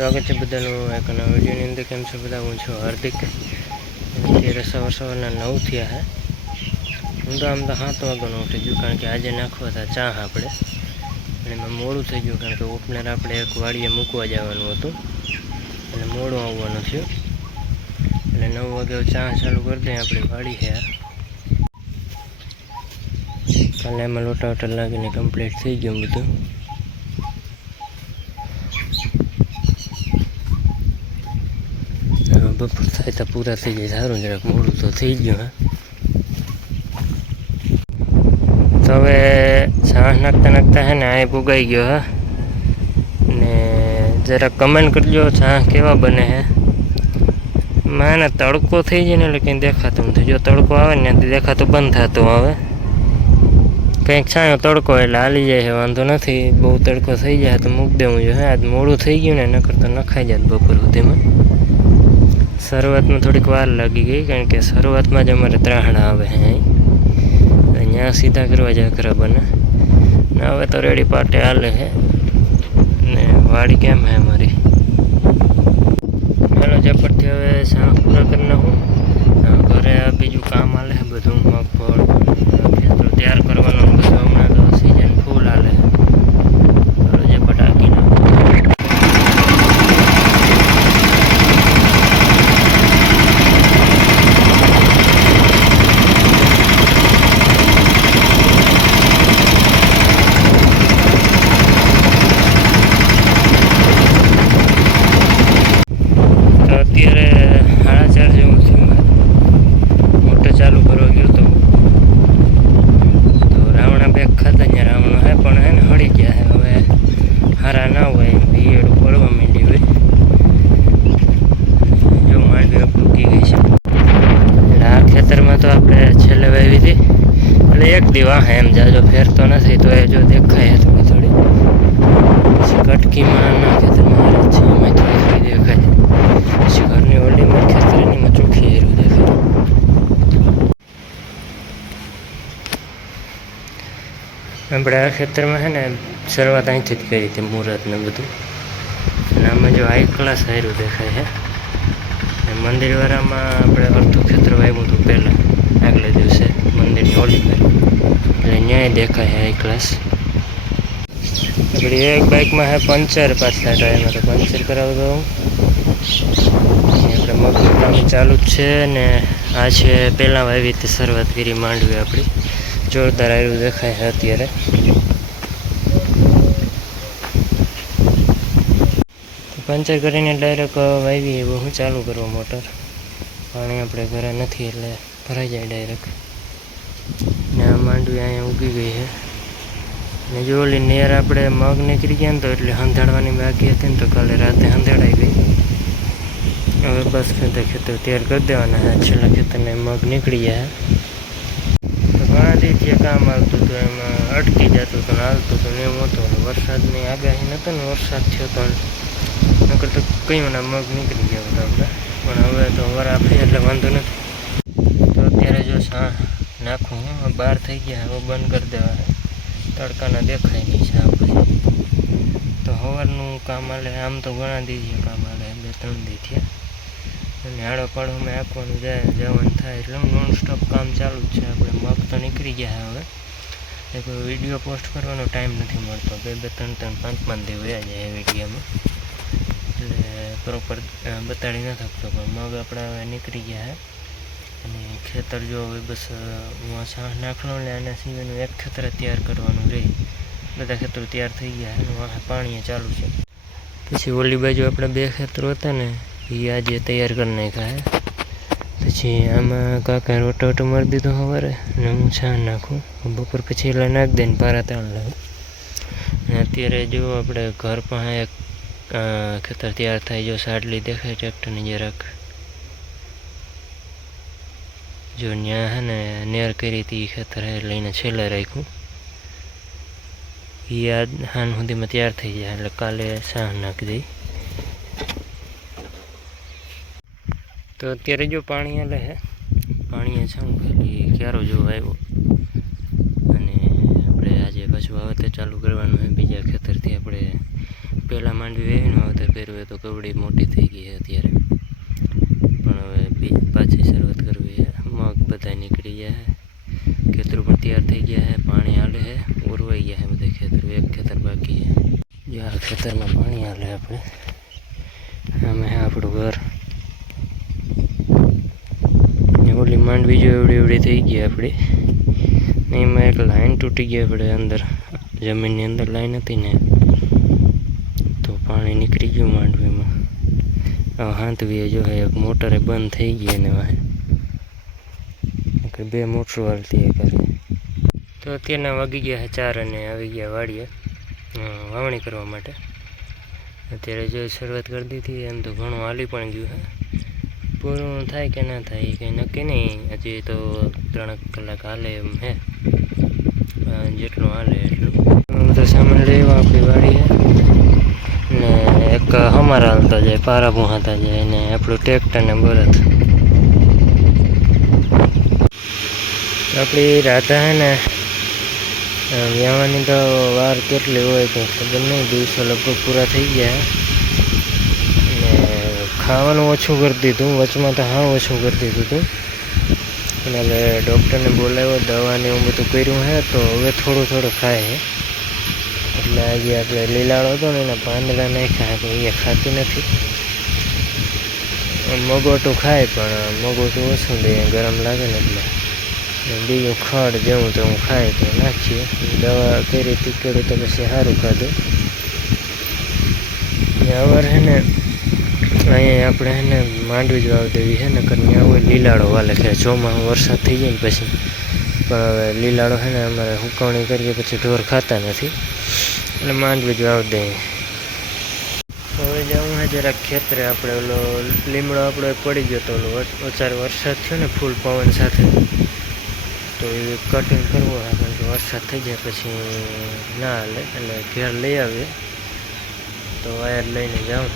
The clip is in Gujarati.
સ્વાગત છે બધાનું. એક નવા વિડીયોની અંદર કેમ છે બધા? હું છું હાર્દિક. અત્યારે સવાર સવારના નવ થયા હે. હું તો આમ તો સાત વાગ્યાનો ઉઠી ગયું, કારણ કે આજે નાખવા હતા ચા આપણે. અને એમાં મોડું થઈ ગયું, કારણ કે ઓપનર આપણે એક વાડીએ મૂકવા જવાનું હતું. અને મોડું આવવાનું થયું. એટલે નવ વાગે ચા ચાલુ કરી દઈએ, આપણી વાડી છે. કાલે એમાં લોટા વોટા લાગીને કમ્પ્લીટ થઈ ગયું બધું હવે બપોર થાય તો પૂરા થઈ જાય સારું જરાક મોડું તો થઈ ગયું હા તો હવે છાશ નાખતા નાખતા હે ને આ પુગાઈ ગયો હા ને જરાક કમેન્ટ કરજો છાશ કેવા બને હે માને તડકો થઈ જાય ને એટલે કંઈ દેખાતું નથી જો તડકો આવે ને ત્યાંથી દેખાતું બંધ થતું હવે કંઈક છાંયો તડકો એટલે હાલી જાય છે વાંધો નથી બહુ તડકો થઈ જાય તો મૂકી દેવું જોઈએ આજ મોડું થઈ ગયું ને નકર તો નખાઈ જાય બપોર સુધીમાં શરૂઆતમાં થોડીક વાર લાગી ગઈ કારણ કે શરૂઆતમાં જ અમારે ત્રાહણા આવે હે અહીં. અહીંયા સીધા કરવા જાય ખરા બને ને હવે તો રેડી પાટે હાલે હે ને વાડી કેમ હે મારી ચાલો ઝપટથી હવે સાફ પૂરા કરી નાખું. ઘરે બીજું કામ હાલે બધું. મગફળ ખેતરો તૈયાર કરવાનું બધું હમણાં તો સિઝન ફૂલ હાલે ચાલો ઝપટ આખી નાખું તો અત્યારે સાડા ચાર જેવું થયું મોટર ચાલુ કરવા ગયો તો તો રાવણા બેગ ખાતા ત્યાં રાવણો હે પણ હે ને હળી ગયા હે હવે હારા ના હોય ભીડ પડવા માંડી હોય જો માંડવી પૂકી ગઈ છે એટલે આ ખેતરમાં તો આપણે છેલ્લે વાવી હતી એટલે એક દીવા એમ જાજો ફેરતો નથી, તો એ જો દેખાય થોડી થોડી. પછી કટકીમાં ના ખેતરમાં છે, અમે થોડી થોડી દેખાય. પછી ઘરની ઓલીમાં ખેતરીનીમાં ચોખ્ખી એવું દેખાય. આપણે આ ખેતરમાં છે ને, શરૂઆત અહીંથી જ કરી હતી, મુહૂર્ત ને બધું. અને આમાં જો હાઈ ક્લાસ હાર્યું દેખાય છે મંદિરવાળામાં આપણે અડધું ખેતર વાવ્યું હતું પહેલાં, આગલે દિવસે મંદિરની ઓલી દેખાય હે ક્લાસ આપણી એક બાઇકમાં હે પંચર પાછલા ટાઈમે તો પંચર કરાવતો હું. આપણે મગનું કામ ચાલુ જ છે ને આ છે પહેલાં વાવી રીતે શરૂઆત કરી માંડવી આપણી જોરદાર આવ્યું દેખાય છે અત્યારે. પંચર કરીને ડાયરેક્ટ વાવી એવું હું ચાલુ કરવો મોટર પાણી આપણે ઘરે નથી એટલે ભરાઈ જાય ડાયરેક્ટ માંડવી અહીંયા ઉગી ગઈ છે. ને જો ઓલી નેર આપણે મગ નીકળી ગયા ને તો એટલે હંધાડવાની બાકી હતી ને તો કાલે રાતે હંધાડાઈ ગઈ. હવે બસ ખેતર ખેતર તૈયાર કરી દેવાના છે. છેલ્લા ખેતરને મગ નીકળી ગયા તો ઘણા દિવસે કામ આવતું હતું, એમાં અટકી જતું હતું ને હાલતું હતું ને એવું હતું. અને વરસાદની આગાહી નહોતો ને વરસાદ થયો તો ને નકર તો કયું ના મગ નીકળી ગયા હતા. આપણે પણ હવે તો વર આપી એટલે વાંધો નથી. તો અત્યારે જો સા નાખું, હું. બહાર થઈ ગયા, હવે બંધ કરી દેવા તડકાના દેખાય નહીં છે પછી તો સવારનું કામ આલે આમ તો ઘણા દીધી કામ હાલે, બે ત્રણ દી થયા. અને આડો પાડોમાં આપવાનું જાય, જવાનું થાય, એટલે નોન સ્ટોપ કામ ચાલુ જ છે. આપણે મગ તો નીકળી ગયા હવે. એ કોઈ વીડિયો પોસ્ટ કરવાનો ટાઈમ નથી મળતો. બે બે, ત્રણ ત્રણ, પાંચ પાંચ દી વયા જાય વિડીયોમાં એટલે પ્રોપર બતાડી ન શકતો. પણ મગ આપણા નીકળી ગયા છે. અને ખેતર જો હવે બસ હું આ છાંટ નાખલો ને આના સિવાયનું એક ખેતર તૈયાર કરવાનું રહે. બધા ખેતરો તૈયાર થઈ ગયા અને વાહ પાણી ચાલુ છે. પછી ઓલી બાજુ આપણે બે ખેતરો હતા ને, એ આજે તૈયાર કરી નાખ્યા પછી આમાં કાકા રોટો વોટો મારી દીધો સવારે અને હું છાણ નાખું. બપોર પછી એટલે નાખી દઈને પારા તાણ લાવું. અને અત્યારે જો આપણે ઘર પાસે એક ખેતર તૈયાર થાય, જો સાડલી દેખાય ટ્રેક્ટરની જરાક. જો ત્યાં હે ને નેર કરી હતી ઈ ખેતર લઈને છેલ્લે રાખ્યું. એ આ હાન સુધીમાં તૈયાર થઈ જાય એટલે કાલે સાહ નાખી દઈ. તો અત્યારે જો પાણી હાલે હે. પાણી છે હું ખાલી ક્યારો જો આવ્યો અને આપણે આજે પાછું વાવતર ચાલુ કરવાનું હોય બીજા ખેતરથી આપણે પહેલાં માંડવી વેવીને વાવતર કર્યું હોય તો કવડી મોટી થઈ ગઈ અત્યારે પણ હવે બી પાછી શરૂઆત કરવી છે મગ બધા નીકળી ગયા છે ખેતરો પણ તૈયાર થઈ ગયા છે પાણી હાલે છે ઉરવાઈ ગયા છે બધા ખેતર. એક ખેતર બાકી છે આ ખેતરમાં પાણી હાલે આપણે. છે આપણું ઘર. ઓલી માંડવી જો એવડી એવડી થઈ ગઈ આપણી એમાં એક લાઈન તૂટી ગઈ આપણે અંદર. જમીનની અંદર લાઈન હતી ને. તો પાણી નીકળી ગયું માંડવીમાં. હવે હાંતવીએ જો એક મોટરે બંધ થઈ ગઈ એને વાહે. નકર બે મોટરો હાલતી એ કરે તો અત્યારના વાગી ગયા ચાર અને આવી ગયા વાડીએ વાવણી કરવા માટે. અત્યારે જો શરૂઆત કરી દીધી, એમ તો ઘણું હાલી પણ ગયું છે. પૂરું થાય કે ના થાય એ કંઈ નક્કી નહીં. હજી તો ત્રણ કલાક હાલે એમ હે જેટલું હાલે એટલું. બધો સામાન લેવા આપણી વાડીએ ને એક હમારા હાલતા જાય પારા ભૂહાતા જાય, ને આપણું ટ્રેક્ટર ને બળદ આપણી રાધા હે ને વ્યાવાની તો વાર કેટલી હોય તો ખબર નહીં, દિવસો લગભગ પૂરા થઈ ગયા. અને ખાવાનું ઓછું કરી દીધું, વચમાં તો હા ઓછું કરી દીધું હતું. અને હવે ડૉક્ટરને બોલાવ્યો દવાને એવું બધું કર્યું હે, તો હવે થોડું થોડું ખાય છે એટલે આજે આપણે લીલાળો હતો ને, એના પાંદડા નાખ્યા, તો એ ખાતી નથી. મગોટું ખાય, પણ મગોટું ઓછું દે, ગરમ લાગે ને એટલે. બીજું ખડ જેવું તેવું ખાય તો નાખીએ. દવા કરી રીતે કરી તો પછી સારું ખાધું. અવાર હે ને, અહીંયા આપણે હે ને માંડવી જ વાવ દેવી છે ને કરીને હોય લીલાળો વાલે છે. ચોમાં વરસાદ થઈ જાય ને પછી. પણ હવે લીલાળો છે ને અમારે હુકવણી કરીએ, પછી ઢોર ખાતા નથી. એટલે માંડવી જ વાવ દઈએ. હવે જવું હે જરાક ખેતરે આપણે ઓલો લીમડો આપણો પડી ગયો તો ઓલો વચ- વરસાદ થયો ને ફૂલ પવન સાથે. તો એ કટિંગ કરવું કારણ કે વરસાદ થઈ જાય પછી ના હાલે. એટલે ઘેર લઈ આવીએ. તો વાયર લઈને જાઉં